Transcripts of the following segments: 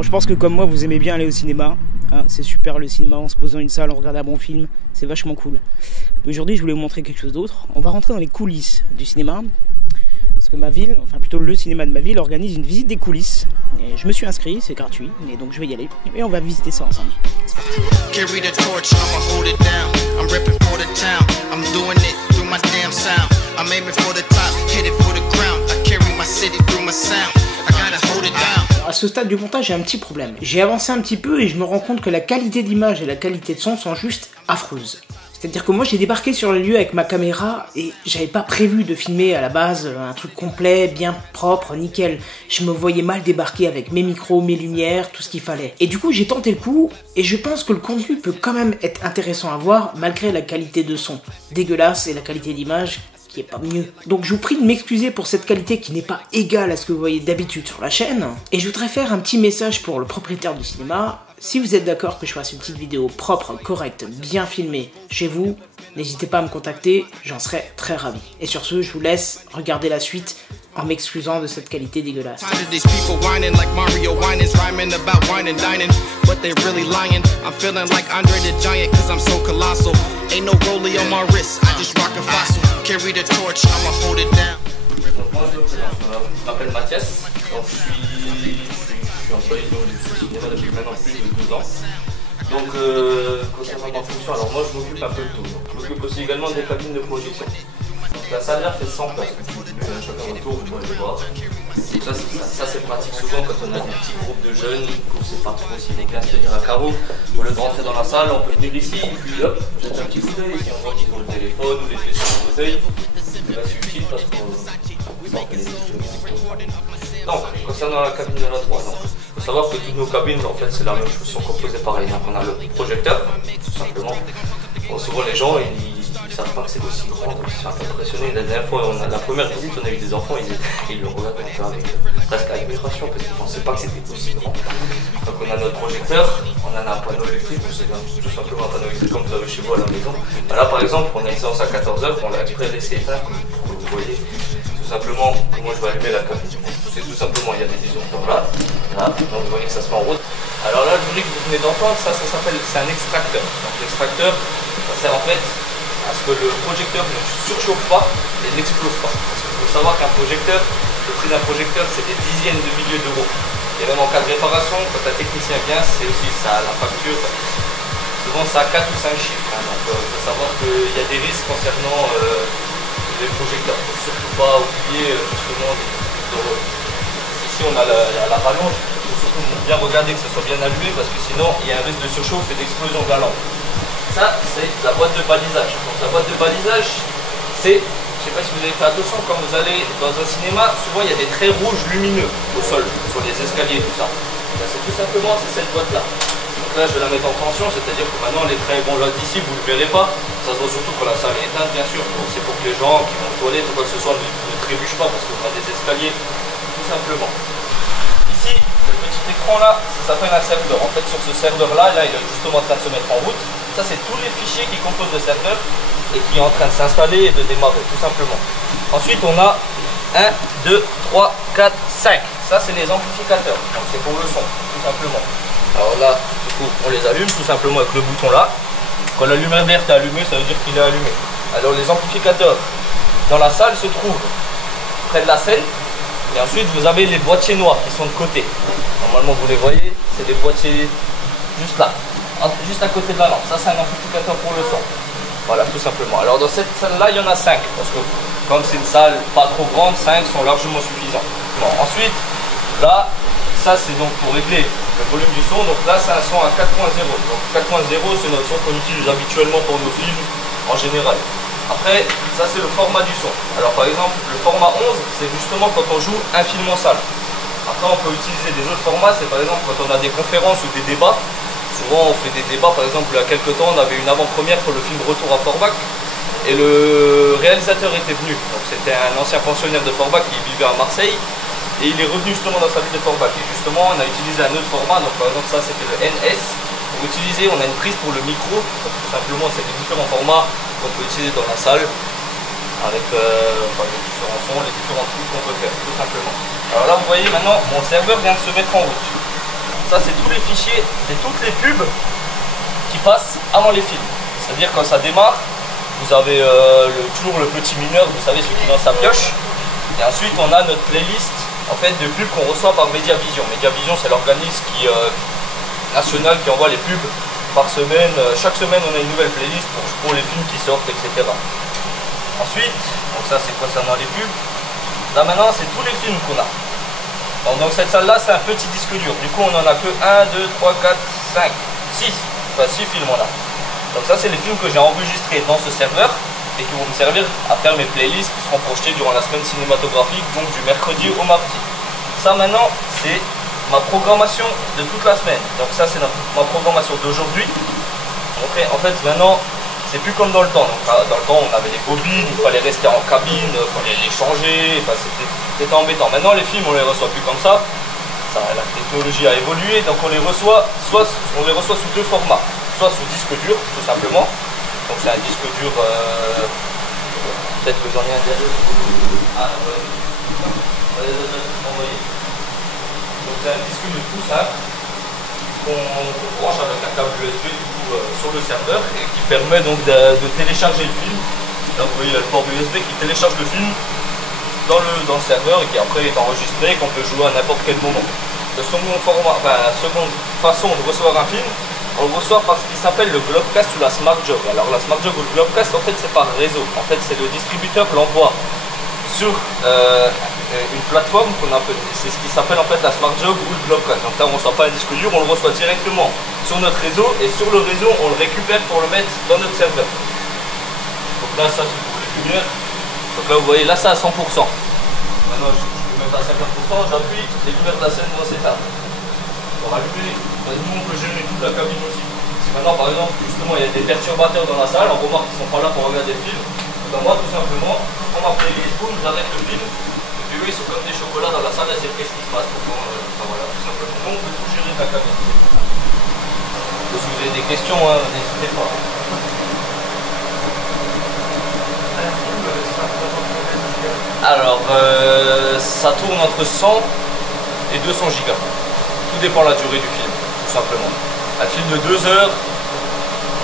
Bon, je pense que comme moi, vous aimez bien aller au cinéma. Hein, c'est super le cinéma, en se posant une salle, on regarde un bon film, c'est vachement cool. Aujourd'hui, je voulais vous montrer quelque chose d'autre. On va rentrer dans les coulisses du cinéma. Parce que ma ville, enfin plutôt le cinéma de ma ville, organise une visite des coulisses. Et je me suis inscrit, c'est gratuit, et donc je vais y aller. Et on va visiter ça ensemble. C'est parti. Alors à ce stade du montage, j'ai un petit problème. J'ai avancé un petit peu et je me rends compte que la qualité d'image et la qualité de son sont juste affreuses. C'est-à-dire que moi j'ai débarqué sur le lieu avec ma caméra et j'avais pas prévu de filmer à la base un truc complet, bien propre, nickel. Je me voyais mal débarquer avec mes micros, mes lumières, tout ce qu'il fallait. Et du coup j'ai tenté le coup et je pense que le contenu peut quand même être intéressant à voir malgré la qualité de son dégueulasse et la qualité d'image qui est pas mieux. Donc je vous prie de m'excuser pour cette qualité qui n'est pas égale à ce que vous voyez d'habitude sur la chaîne. Et je voudrais faire un petit message pour le propriétaire du cinéma. Si vous êtes d'accord que je fasse une petite vidéo propre, correcte, bien filmée chez vous, n'hésitez pas à me contacter, j'en serais très ravi. Et sur ce, je vous laisse regarder la suite en m'excusant de cette qualité dégueulasse. Je m'appelle Mathias, donc je suis employé du cinéma depuis maintenant plus de 12 ans. Donc concernant ma fonction, alors moi je m'occupe un peu de tout. Je m'occupe aussi également des cabines de projection. Donc la salle fait 100 places, chacun autour, vous pouvez aller voir. Et ça c'est pratique souvent quand on a des petits groupes de jeunes, on ne sait pas trop s'il est bien se tenir à carreau. Au lieu de rentrer dans la salle, on peut venir ici, et puis hop, jette un petit coup d'œil, si on voit qu'ils ont le téléphone ou les pieds sur le fauteuil. C'est utile parce qu'on sent que les donc, concernant la cabine de la 3, il faut savoir que toutes nos cabines, en fait, c'est la même chose, sont composées pareil. Donc, on a le projecteur, tout simplement. Bon, souvent, les gens, ils savent pas que c'est aussi grand, donc ils sont un peu impressionnés. La dernière fois, la première visite, on a eu des enfants, ils le regardaient un peu avec presque admiration, parce qu'ils ne pensaient pas que c'était aussi grand. Donc, on a notre projecteur, on en a un panneau électrique, c'est tout simplement un panneau électrique comme vous avez chez vous à la maison. Là, par exemple, on a une séance à 14 h, on l'a exprès laissé éteint, comme vous voyez. Tout simplement, moi je vais allumer la cabine. C'est tout simplement, il y a des disjoncteurs là, donc vous voyez que ça se met en route. Alors là, le bruit que vous venez d'entendre, c'est un extracteur. Donc l'extracteur, ça sert en fait à ce que le projecteur ne surchauffe pas et n'explose pas. Parce qu'il faut savoir qu'un projecteur, le prix d'un projecteur, c'est des dizaines de milliers d'euros. Et même en cas de réparation, quand un technicien vient, c'est aussi ça, la facture. Souvent ça a 4 ou 5 chiffres. Hein, donc il faut savoir qu'il y a des risques concernant les projecteurs. Il ne faut surtout pas oublier justement ici on a la rallonge, il faut surtout bien regarder que ce soit bien allumé parce que sinon il y a un risque de surchauffe et d'explosion de la lampe. Ça c'est la boîte de balisage. Donc la boîte de balisage c'est, je ne sais pas si vous avez fait attention, quand vous allez dans un cinéma, souvent il y a des traits rouges lumineux au sol, sur les escaliers, tout ça. C'est tout simplement cette boîte là. Donc là je vais la mettre en tension, c'est-à-dire que maintenant les traits, bon là d'ici vous ne le verrez pas, ça se voit surtout quand la salle est éteinte bien sûr, c'est pour que les gens qui vont aux toilettes ou quoi que ce soit ne trébuchent pas parce qu'on a des escaliers, tout simplement. Ici, le petit écran là, ça s'appelle un serveur. En fait sur ce serveur là, il est justement en train de se mettre en route. Ça c'est tous les fichiers qui composent le serveur et qui est en train de s'installer et de démarrer, tout simplement. Ensuite on a 1, 2, 3, 4, 5. Ça c'est les amplificateurs, donc c'est pour le son, tout simplement. Alors là, du coup, on les allume tout simplement avec le bouton là. Quand la lumière verte est allumée, ça veut dire qu'il est allumé. Alors les amplificateurs dans la salle se trouvent près de la scène. Et ensuite vous avez les boîtiers noirs qui sont de côté. Normalement vous les voyez, c'est des boîtiers juste là, juste à côté de la lampe. Ça c'est un amplificateur pour le son. Voilà, tout simplement. Alors dans cette salle là, il y en a 5. Parce que comme c'est une salle pas trop grande, 5 sont largement suffisants. Bon, ensuite, là, ça c'est donc pour régler le volume du son. Donc là c'est un son à 4.0. Donc 4.0 c'est notre son qu'on utilise habituellement pour nos films en général. Après ça c'est le format du son. Alors par exemple le format 11 c'est justement quand on joue un film en salle. Après on peut utiliser des autres formats, c'est par exemple quand on a des conférences ou des débats. Souvent on fait des débats, par exemple il y a quelques temps on avait une avant-première pour le film Retour à Forbach. Et le réalisateur était venu. Donc c'était un ancien pensionnaire de Forbach qui vivait à Marseille. Et il est revenu justement dans sa ville de Forbach. Et justement, on a utilisé un autre format. Donc par exemple, ça c'était le NS. Pour utiliser, on a une prise pour le micro. Donc tout simplement, c'est les différents formats qu'on peut utiliser dans la salle. Avec les différents sons, les différents trucs qu'on peut faire, tout simplement. Alors là, vous voyez maintenant, mon serveur vient de se mettre en route. Ça, c'est tous les fichiers, c'est toutes les pubs qui passent avant les films. C'est-à-dire quand ça démarre, vous avez toujours le petit mineur, vous savez, celui qui lance sa pioche. Et ensuite, on a notre playlist en fait, de pubs qu'on reçoit par Mediavision. Mediavision, c'est l'organisme national qui envoie les pubs par semaine. Chaque semaine, on a une nouvelle playlist pour les films qui sortent, etc. Ensuite, donc ça, c'est concernant les pubs. Là, maintenant, c'est tous les films qu'on a. Donc cette salle-là, c'est un petit disque dur. Du coup, on en a que 1, 2, 3, 4, 5, 6. Enfin, 6 films, on a. Donc ça, c'est les films que j'ai enregistrés dans ce serveur et qui vont me servir à faire mes playlists qui seront projetées durant la semaine cinématographique, donc du mercredi au mardi. Ça, maintenant, c'est ma programmation de toute la semaine. Donc ça, c'est ma programmation d'aujourd'hui. En fait, maintenant, c'est plus comme dans le temps. Donc, dans le temps, on avait des bobines, il fallait rester en cabine, il fallait les changer. Enfin, c'était embêtant. Maintenant, les films, on les reçoit plus comme ça. La technologie a évolué, donc on les reçoit sous deux formats. Soit sous disque dur, tout simplement. Donc c'est un disque dur, peut-être que j'en ai un derrière. Ah, ouais. Donc c'est un disque dur tout simple qu'on branche avec un câble USB du coup, sur le serveur et qui permet donc de télécharger le film. Donc vous voyez, il y a le port USB qui télécharge le film dans le serveur et qui après est enregistré et qu'on peut jouer à n'importe quel moment. La seconde façon de recevoir un film, on le reçoit par ce qui s'appelle le Globecast ou la Smart Jog. Alors la Smart Jog ou le Globecast, en fait, c'est par réseau. En fait, c'est le distributeur l'envoie sur une plateforme qu'on appelle, c'est ce qui s'appelle en fait la Smart Jog ou le Globecast. Donc là, on ne reçoit pas un disque dur, on le reçoit directement sur notre réseau et sur le réseau, on le récupère pour le mettre dans notre serveur. Donc là, ça, c'est pour les lumières. Donc là, vous voyez, là, c'est à 100%. Maintenant, je peux mettre à 50%, j'appuie, les lumières de la scène vont s'éteindre. Pour allumer, nous on peut gêner toute la cabine aussi. Si maintenant par exemple justement il y a des perturbateurs dans la salle, on remarque qu'ils ne sont pas là pour regarder le film, ben moi tout simplement, je prends ma playlist, boum, j'arrête le film, et puis eux ils sont comme des chocolats dans la salle, et c'est ce qui se passe. Voilà, tout simplement. Donc on peut tout gérer de la cabine. Si vous avez des questions, hein, n'hésitez pas. Alors ça tourne entre 100 et 200 gigas. Tout dépend de la durée du film, tout simplement. Un film de 2 heures,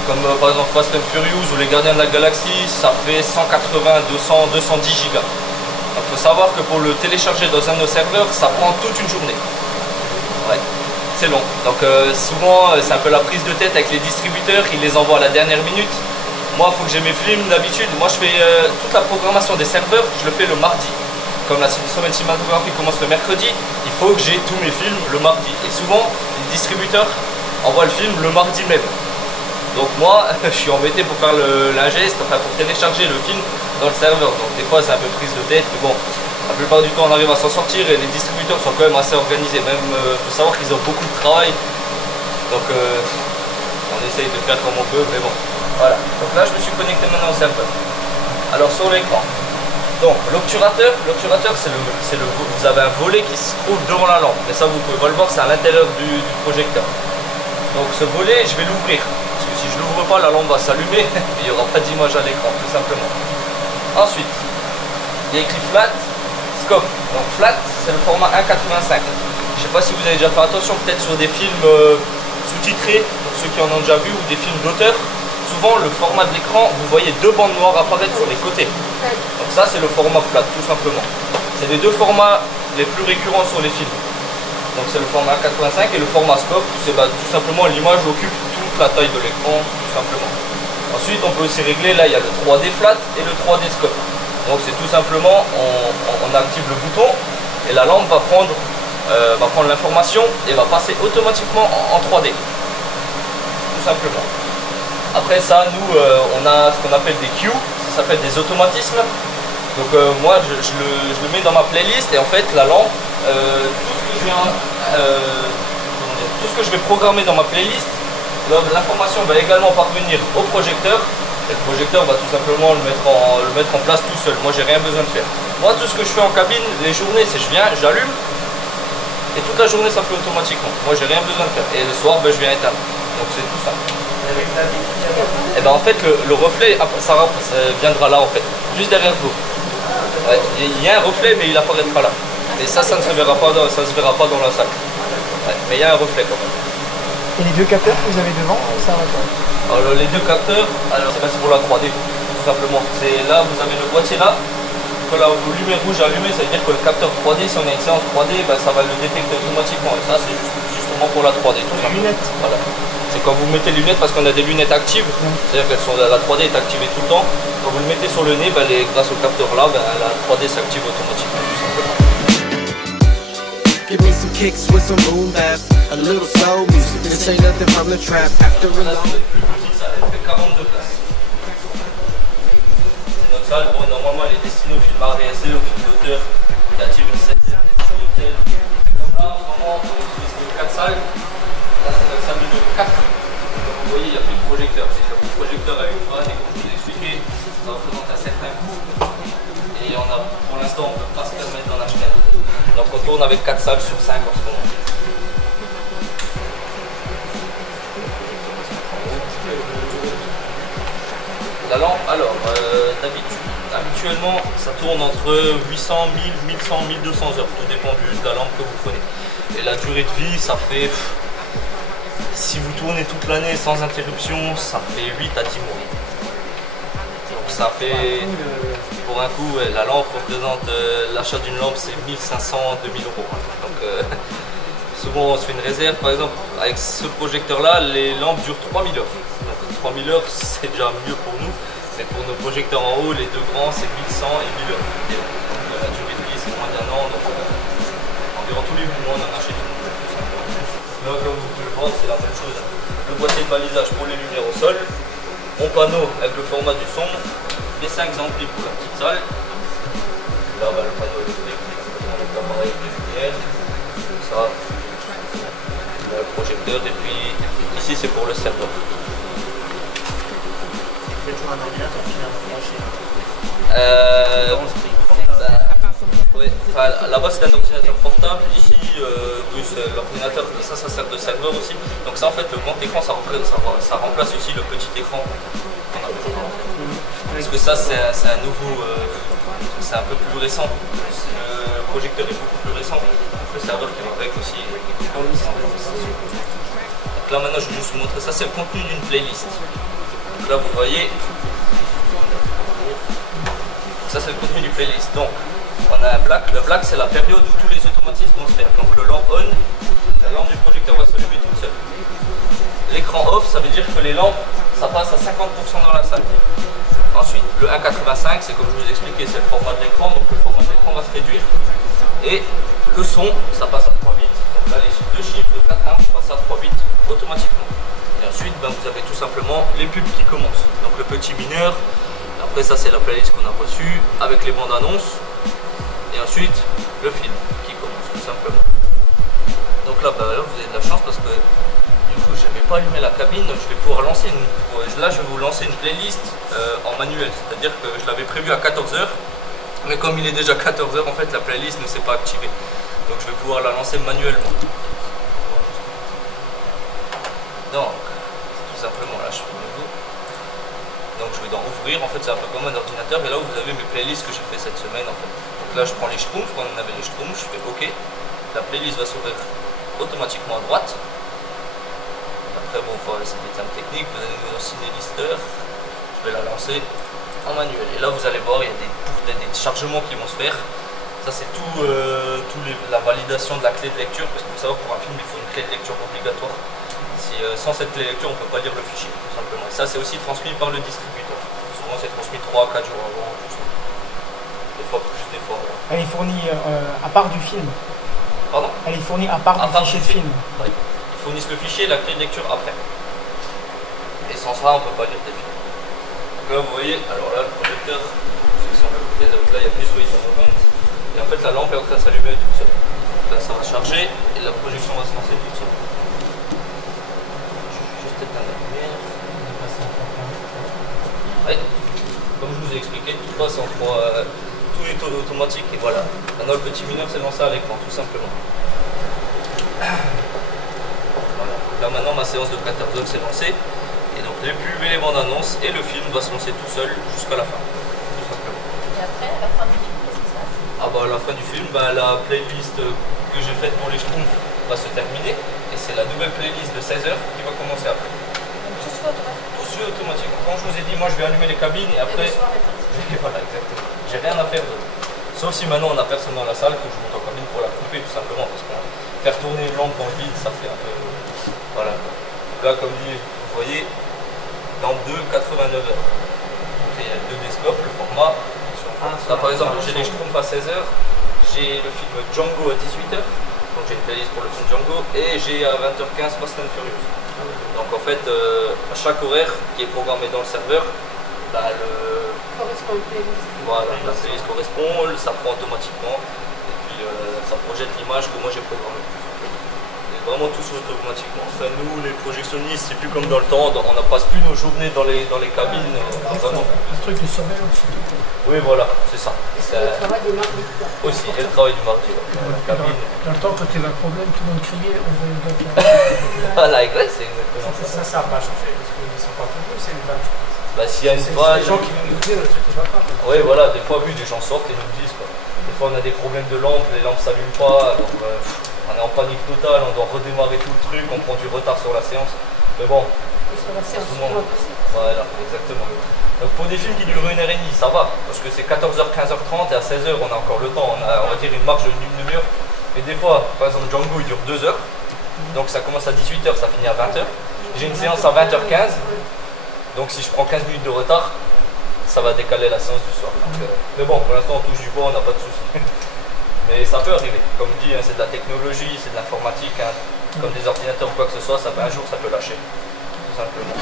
comme par exemple Fast and Furious ou Les Gardiens de la Galaxie, ça fait 180, 200, 210 gigas. Donc il faut savoir que pour le télécharger dans un de nos serveurs, ça prend toute une journée. Ouais, c'est long. Donc souvent, c'est un peu la prise de tête avec les distributeurs, ils les envoient à la dernière minute. Moi, il faut que j'ai mes films d'habitude. Moi, je fais toute la programmation des serveurs, je le fais le mardi. Comme la semaine cinématographique commence le mercredi, il faut que j'ai tous mes films le mardi. Et souvent, les distributeurs envoient le film le mardi même. Donc moi, je suis embêté pour faire l'ingeste, enfin pour télécharger le film dans le serveur. Donc des fois, c'est un peu prise de tête, mais bon, la plupart du temps, on arrive à s'en sortir et les distributeurs sont quand même assez organisés. Même, faut savoir qu'ils ont beaucoup de travail. Donc, on essaye de faire comme on peut, mais bon. Voilà. Donc là, je me suis connecté maintenant au serveur. Alors sur l'écran. Donc l'obturateur, vous avez un volet qui se trouve devant la lampe. Mais ça vous pouvez pas le voir, c'est à l'intérieur du projecteur. Donc ce volet, je vais l'ouvrir. Parce que si je l'ouvre pas, la lampe va s'allumer et il n'y aura pas d'image à l'écran, tout simplement. Ensuite, il y a écrit flat, scope. Donc flat, c'est le format 1.85. Je sais pas si vous avez déjà fait attention peut-être sur des films sous-titrés, pour ceux qui en ont déjà vu, ou des films d'auteur. Souvent, le format de l'écran, vous voyez deux bandes noires apparaître sur les côtés. Donc ça, c'est le format flat, tout simplement. C'est les deux formats les plus récurrents sur les films. Donc c'est le format 1.85 et le format scope, c'est tout simplement l'image occupe toute la taille de l'écran, tout simplement. Ensuite, on peut aussi régler, là, il y a le 3D flat et le 3D scope. Donc c'est tout simplement, on active le bouton et la lampe va prendre l'information et va passer automatiquement en 3D. Tout simplement. Après ça, nous, on a ce qu'on appelle des cues, ça s'appelle des automatismes. Donc moi, je le mets dans ma playlist et en fait, la lampe, tout ce que je vais programmer dans ma playlist, l'information va également parvenir au projecteur. Et le projecteur va tout simplement le mettre en place tout seul. Moi, j'ai rien besoin de faire. Moi, tout ce que je fais en cabine, les journées, c'est je viens, j'allume. Et toute la journée, ça fait automatiquement. Moi, j'ai rien besoin de faire. Et le soir, je viens éteindre. Donc, c'est tout ça. Et ben en fait le reflet ça viendra là en fait, juste derrière vous. Ouais, il y a un reflet mais il apparaîtra là. Et ça ne se verra pas dans la salle. Ouais. mais il y a un reflet quand même. Et les deux capteurs que vous avez devant, ça va quoi? Alors les deux capteurs, c'est pour la 3D, tout simplement. Là, vous avez le boîtier là. Quand la lumière rouge est allumée, ça veut dire que le capteur 3D, si on a une séance 3D, ben, ça va le détecter automatiquement. Et ça, c'est justement pour la 3D. Tout les lunettes. Voilà. C'est quand vous mettez les lunettes, parce qu'on a des lunettes actives, c'est-à-dire que la 3D est activée tout le temps. Quand vous le mettez sur le nez, ben, grâce au capteur là, ben, la 3D s'active automatiquement, tout simplement. Give me some kicks with some boom bap, a little slow music. This ain't nothing from the trap. After a long Elle fait 42 places. Notre salle, bon, normalement, elle est destinée aux films AVSC, aux films d'auteur, qui attirent une certaine clientèle. Comme là, en ce moment, on utilise 4 salles. Là, c'est notre salle numéro 4. Donc, vous voyez, il n'y a plus de projecteur. C'est le projecteur à une vanne, et comme je vous ai expliqué, ça représente un certain coût. Et pour l'instant, on ne peut pas se permettre d'en acheter un. Donc, on tourne avec 4 salles sur 5 en ce moment. La lampe, alors, habituellement, ça tourne entre 800, 1000, 1100, 1200 heures, tout dépend de la lampe que vous prenez. Et la durée de vie, ça fait, si vous tournez toute l'année sans interruption, ça fait 8 à 10 mois. Donc ça fait, pour un coup, la lampe représente, l'achat d'une lampe, c'est 1500, 2000 euros. Donc souvent, on se fait une réserve, par exemple, avec ce projecteur-là, les lampes durent 3000 heures. 3000 heures, c'est déjà mieux pour nous, mais pour nos projecteurs en haut, les deux grands, c'est 1100 et 1000 heures. Donc la durée de vie, c'est moins d'1 an, donc environ tous les 8 mois, on en achète une. Là, comme vous pouvez le voir, c'est la même chose. Le boîtier de balisage pour les lumières au sol, mon panneau avec le format du son, les 5 amplis pour la petite salle. Là, le panneau électrique, avec l'appareil de lumière, ça, le projecteur, et puis ici, c'est pour le serveur. Un ordinateur finalement branché. Ouais, là-bas c'est un ordinateur portable, ici l'ordinateur, ça sert de serveur aussi. Donc ça en fait le grand écran ça remplace aussi le petit écran qu'on a besoin. Parce que ça c'est un nouveau, c'est un peu plus récent. Le projecteur est beaucoup plus récent. Le serveur qui va avec aussi est beaucoup plus récent. Donc là maintenant je vais juste vous montrer ça, c'est le contenu d'une playlist. Donc là vous voyez, ça c'est le contenu du playlist. Donc on a un black, le black c'est la période où tous les automatismes vont se faire. Donc le lampe on, la lampe du projecteur va s'allumer toute seule. L'écran off, ça veut dire que les lampes, ça passe à 50% dans la salle. Ensuite, le 1.85, c'est comme je vous ai expliqué, c'est le format de l'écran, donc le format de l'écran va se réduire. Et le son, ça passe à 3 bits. Donc là les deux chiffres de 4.1 passent à 3 bits automatiquement. Et ensuite, ben, vous avez tout simplement les pubs qui commencent. Donc le petit mineur, après ça c'est la playlist qu'on a reçue avec les bandes annonces. Et ensuite, le film qui commence tout simplement. Donc là, ben, vous avez de la chance parce que du coup, je ne vais pas allumer la cabine, donc je vais pouvoir lancer là je vais vous lancer une playlist en manuel. C'est-à-dire que je l'avais prévu à 14 h, mais comme il est déjà 14 h, en fait la playlist ne s'est pas activée. Donc je vais pouvoir la lancer manuellement. Donc, tout simplement là je fais nouveau. Donc je vais dans ouvrir, en fait c'est un peu comme un ordinateur, et là où vous avez mes playlists que j'ai fait cette semaine en fait. Donc là je prends les schtroumpfs, quand on avait les schtroumpfs, je fais OK. La playlist va s'ouvrir automatiquement à droite. Après bon, c'est des termes techniques, vous allez aussi des listeurs. Je vais la lancer en manuel. Et là vous allez voir, il y a des chargements qui vont se faire. Ça c'est tout, la validation de la clé de lecture, parce qu'il faut savoir pour un film il faut une clé de lecture obligatoire. Sans cette clé de lecture on ne peut pas lire le fichier tout simplement. Et ça c'est aussi transmis par le distributeur. Souvent c'est transmis 3 à 4 jours avant. Des fois plus, des fois. Elle est fournie à part du film. Pardon? Elle est fournie à part du fichier de film. Oui. Ils fournissent le fichier et la clé de lecture après. Et sans ça on ne peut pas lire des films. Donc là vous voyez, alors là le projecteur, là il y a plus de moment. Et en fait la lampe est en train de s'allumer toute seule. Donc là ça va charger et la projection va se lancer toute seule. Juste éteindre la lumière. Oui. Comme je vous ai expliqué, tout passe en 3. Tout est automatique et voilà. Maintenant le petit mineur c'est lancé à l'écran tout simplement. Voilà. Là maintenant ma séance de 14 h s'est lancée. Et donc les pubs et les bandes annonces et le film va se lancer tout seul jusqu'à la fin. Tout simplement. Et après, à la fin du film, qu'est-ce qui se passe? Ah bah à la fin du film, bah, la playlist que j'ai faite pour les schtroumpfs, va se terminer et c'est la nouvelle playlist de 16h qui va commencer après. Tout se fait automatiquement. Quand je vous ai dit, moi je vais allumer les cabines et après. Voilà, exactement. J'ai rien à faire d'autre. Sauf si maintenant on a personne dans la salle, il faut que je monte en cabine pour la couper tout simplement. Parce que faire tourner une lampe dans le vide, ça fait un peu. Voilà. Donc là, comme dit, vous voyez, lampe 2, 89 heures. Donc il y a 2 desktop, le format. Là par exemple, j'ai les Schtroumpfs à 16h, j'ai le film Django à 18h. Donc j'ai une playlist pour le film Django et j'ai à 20h15 Fast and Furious. Donc en fait, à chaque horaire qui est programmé dans le serveur, bah, voilà, la playlist correspond, ça prend automatiquement et puis ça projette l'image que moi j'ai programmée. Et vraiment tout se fait automatiquement. Enfin, nous les projectionnistes, c'est plus comme dans le temps, on ne passe plus nos journées dans les cabines. Vraiment. Le truc de surveillance. Oui voilà, c'est ça. C'est le travail du mardi. Aussi, et le travail du mardi. Dans le temps, quand il y avait un problème, tout le monde criait, on veut donc. Voilà, exact, c'est exactement ça. Ça n'a pas changé, parce qu'ils ne sont pas prévenus, c'est une vanne. Bah s'il y a une C'est page. les gens qui viennent nous dire le truc qui va pas. Oui voilà, des fois des gens sortent et nous disent quoi. Des fois on a des problèmes de lampes, les lampes s'allument pas, alors on est en panique totale, on doit redémarrer tout le truc, on prend du retard sur la séance. Mais bon, Sur la séance, tout le monde. Voilà, exactement. Donc pour des films qui durent 1h30, ça va, parce que c'est 14h, 15h30 et à 16h on a encore le temps, on va dire une marge d'une demi-heure. Mais des fois, par exemple Django il dure 2 heures, donc ça commence à 18h, ça finit à 20h. J'ai une séance à 20h15, donc si je prends 15 minutes de retard, ça va décaler la séance du soir. Donc, mais bon, pour l'instant on touche du bois, on n'a pas de soucis. Mais ça peut arriver, comme dit, hein, c'est de la technologie, c'est de l'informatique, hein. Comme des ordinateurs ou quoi que ce soit, un jour ça peut lâcher, tout simplement.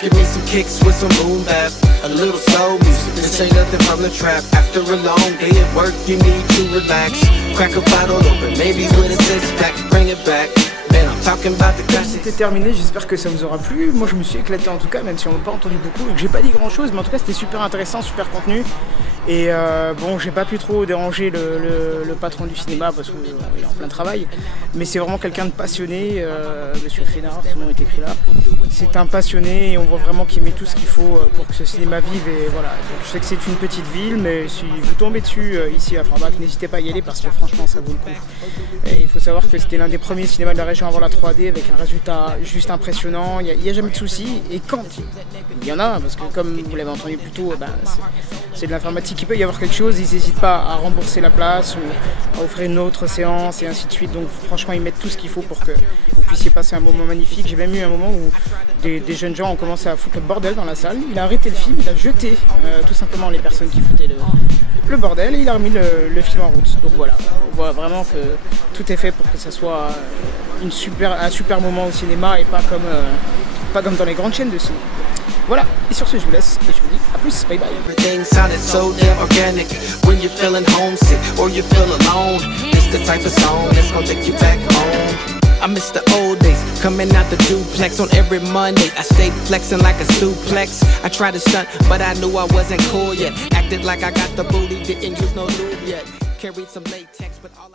Give me some kicks with some boom bap, a little soul music. This ain't nothing from the trap. After a long day at work, you need to relax. Crack a bottle open, maybe with a six pack, bring it back. C'était terminé, j'espère que ça vous aura plu. Moi je me suis éclaté en tout cas, même si on n'a pas entendu beaucoup et que j'ai pas dit grand chose, mais en tout cas c'était super intéressant, super contenu. Et bon, j'ai pas pu trop déranger le patron du cinéma parce qu'il est en plein travail, mais c'est vraiment quelqu'un de passionné, monsieur Fénard, son nom est écrit là. C'est un passionné et on voit vraiment qu'il met tout ce qu'il faut pour que ce cinéma vive. Et voilà, donc, je sais que c'est une petite ville, mais si vous tombez dessus ici à Forbach, n'hésitez pas à y aller parce que franchement ça vaut le coup. Et il faut savoir que c'était l'un des premiers cinémas de la région avant la 3D avec un résultat juste impressionnant, il n'y a jamais de soucis. Et quand il y en a, parce que comme vous l'avez entendu plus tôt, c'est de l'informatique, il peut y avoir quelque chose, ils n'hésitent pas à rembourser la place ou à offrir une autre séance et ainsi de suite. Donc franchement ils mettent tout ce qu'il faut pour que vous puissiez passer un moment magnifique. J'ai même eu un moment où des jeunes gens ont commencé à foutre le bordel dans la salle, il a arrêté le film, il a jeté tout simplement les personnes qui foutaient le bordel et il a remis le film en route. Donc voilà, on voit vraiment que tout est fait pour que ça soit un super moment au cinéma et pas comme dans les grandes chaînes de cinéma. Voilà, et sur ce je vous laisse et je vous dis à plus, bye bye. Everything sounded so damn organic. When you're feeling homesick or you feel alone, it's the type of song that's gonna take you back home. I miss the old days, coming out the duplex on every Monday. I stayed flexing like a suplex. I tried to stunt, but I knew I wasn't cool yet. Acted like I got the booty, didn't use no lube yet. Carried some latex, but all I